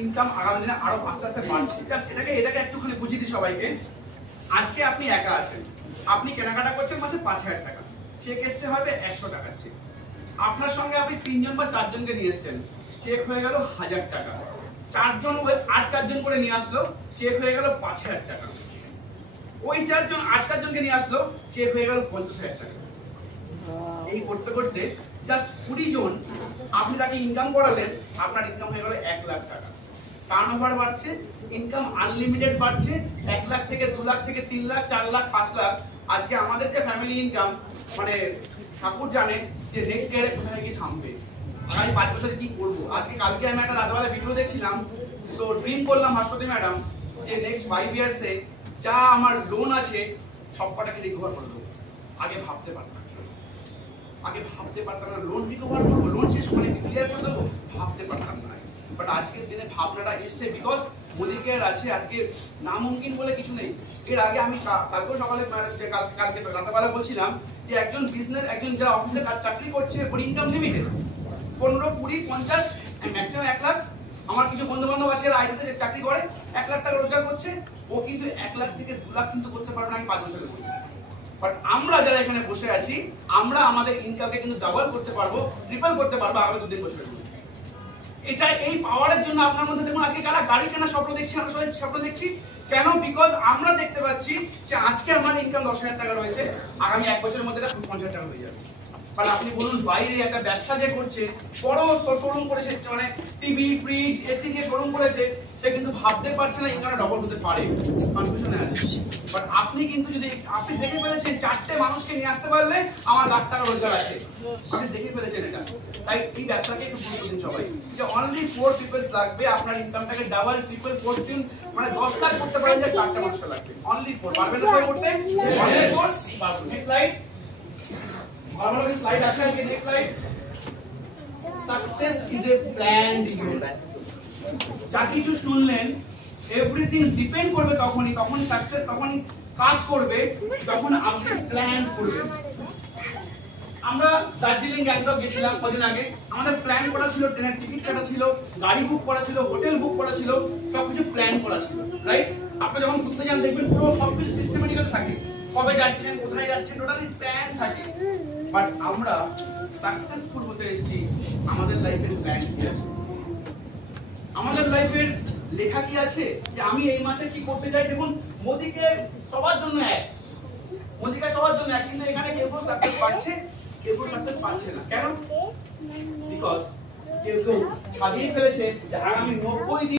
Income আগামী দিনে আরো আস্তে আস্তে বাড়ছে। জাস্ট এটাকে একটুখানি বুঝিয়ে দিই সবাইকে। আজকে আপনি একা আছেন, আপনি কেনাকাটা করছেন মাসে 5,000 টাকা, চেক এসছে হবে 100 টাকার চেক। আপনার সঙ্গে আপনি 3 জন বা 4 জনকে নিয়ে এসছেন, চেক হয়ে গেল 1000 টাকা। 4 জন আর 4 জন করে নিয়ে আসলো, চেক হয়ে গেল 5,000 টাকা। ওই 4 জন আর 4 জনকে নিয়ে আসলো, চেক হয়ে গেল 50,000 টাকা। এই করতে করতে জাস্ট 20 জন আপনি তাকে ইনকাম করালেন, আপনার ইনকাম হয়ে গেল 1 লাখ টাকা। টার্নওভার বাড়ছে, ইনকাম আনলিমিটেড বাড়ছে, 1 লাখ থেকে 2 লাখ থেকে 3 লাখ 4 লাখ 5 লাখ। আজকে আমাদের যে ফ্যামিলি ইনকাম, মানে ঠাকুর জানে যে নেক্সট ইয়ারে কোথায় গিয়ে থামবে, আগামী 5 বছরে কি করবো। কালকে আমি একটা রাতবেলা ভিডিও দেখছিলাম, তো ড্রিম করলাম ভাস্বতী ম্যাডাম যে নেক্সট 5 ইয়ার্সে যা আমার লোন আছে সবকটাকে রিকভার করে দেবো। আগে ভাবতে পারতাম না লোন রিকভার করবো, লোন শেষ মানে ক্লিয়ার করে দেবো, ভাবতে পারতাম না। বাট আজকের দিনে ভাবনাটা এসছে, বিকজ মোদি কেয়ার আছে। আজকে নামুমকিন বলে কিছু নেই। এর আগে আমি কালকে সকালে কালকে রাতেবেলা বলছিলাম যে একজন যারা অফিসে চাকরি করছে, ওর ইনকাম লিমিটেড 15, 20, 50, ম্যাক্সিমাম 1 লাখ। আমার কিছু বন্ধু বান্ধব আছে আইটিতে চাকরি করে, 1 লাখ টাকা রোজগার করছে। ও কিন্তু 1 লাখ থেকে 2 লাখ কিন্তু করতে পারবে না আমি 5 বছরের মধ্যে। বাট আমরা যারা এখানে বসে আছি, আমরা আমাদের ইনকামকে কিন্তু ডাবল করতে পারবো, ট্রিপল করতে পারবো আগামী 2-3 বছরের মধ্যে। এটা এই পাওয়ারের জন্য আপনার মধ্যে দেখুন আজকে যারা গাড়ি কেনার স্বপ্ন দেখছি, আমরা সবাই স্বপ্ন দেখছি কেন? বিকজ আমরা দেখতে পাচ্ছি যে আজকে আমার ইনকাম 10,000 টাকা রয়েছে, আগামী 1 বছরের মধ্যে এটা 50,000 টাকা হয়ে যাবে। কারণ আপনি বলুন বাইরে একটা ব্যবসা যে করছে, বড় শোরুম করেছে, মানে টিভি, ফ্রিজ, এসি যে শোরুম করেছে, সে কিন্তু ভাবতে পারছে না ইনকামটা ডবল হতে পারে, কনফিউশনে আছে। বাট আপনি কিন্তু যদি আপনি দেখে ফেলেছেন 4টে মানুষকে নিয়ে আসতে পারলে আমার লাখ টাকা রোজগার আছে, আপনি দেখে ফেলেছেন এটা। তাই এই ব্যবসাকে একটু গুরুত্ব দিন সবাই, যে অনলি 4 পিপলস লাগবে আপনার ইনকামটাকে ডাবল, ট্রিপল, 4 মানে 10 লাখ করতে পারেন, যে 4টে মানুষ লাগবে। অনলি 4 পারবেন না সবাই করতে? অনলি 4 পারবেন। Next slide. আমার স্লাইড আছে, next slide. Success is a planned event. যা কিছু শুনলেন, এভরিথিং ডিপেন্ড করবে তখনই সাকসেস তখনই কাজ করবে যখন আপনি প্ল্যান করবেন। আমরা দার্জিলিং গ্যাংটক গেছিলাম কদিন আগে, আমাদের প্ল্যান করা ছিল, ট্রেনের টিকিট কাটা ছিল, গাড়ি বুক করা ছিল, হোটেল বুক করা ছিল, সবকিছু প্ল্যান করা ছিল, রাইট? আপনি যখন ঘুরতে যান দেখবেন পুরো সবকিছু সিস্টেমেটিক্যাল থাকে, কবে যাচ্ছেন, কোথায় যাচ্ছেন, টোটালি প্ল্যান থাকে। বাট আমরা সাকসেসফুল হতে এসেছি, আমাদের লাইফের প্ল্যান কি আছে, আমাদের লাইফের লেখা কি আছে, যে আমি এই মাসে কি করতে চাই। দেখুন মোদিকে সবার জন্য এক, মোদিকে সবার জন্য এক, কিন্তু এখানে কেউ সাকসেস পাচ্ছে, কেউ সাকসেস পাচ্ছে না। কেন? বিকজ কেউ সাজিয়ে ফেলেছে যে আগামী 90 দিন